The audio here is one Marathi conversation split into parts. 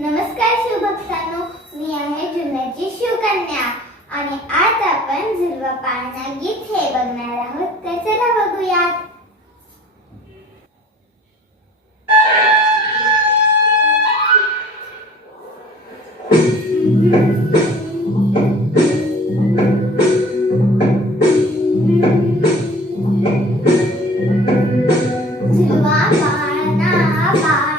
नमस्कार शिवभक्तांनो मी आहे जुन्नरची शिवकन्या आणि आज आपण झिरवा पाळणा गीत हे बघणार आहोत. तर चला बघूयात? झुलवा पाळणा.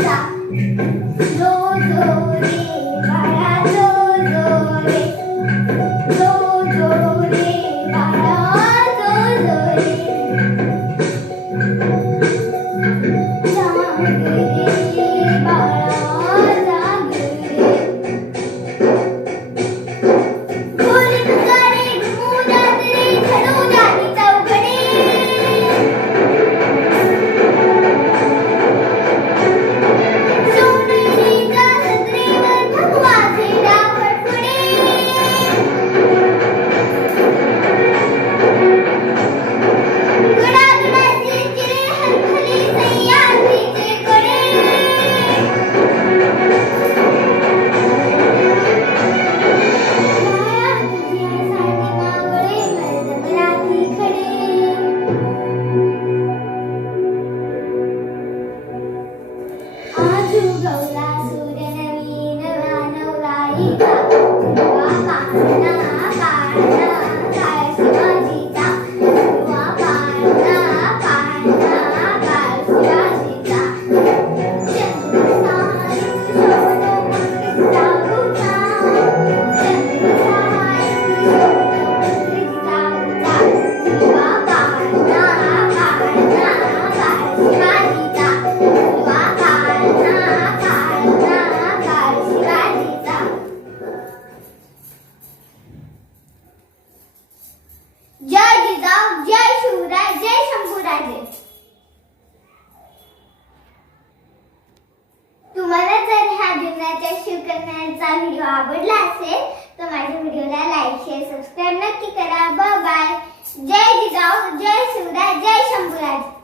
no no no to go जय जिजाऊ जय शिवराय जय शंभूराजे. तुम्हाला जर ह्या जीवनाच्या शिवकन्याचा व्हिडिओ आवडला असेल तर माझ्या व्हिडिओला लाईक शेअर सबस्क्राईब नक्की करा. बाय जय जिजाऊ जय शिवराय जय शंभूराजे.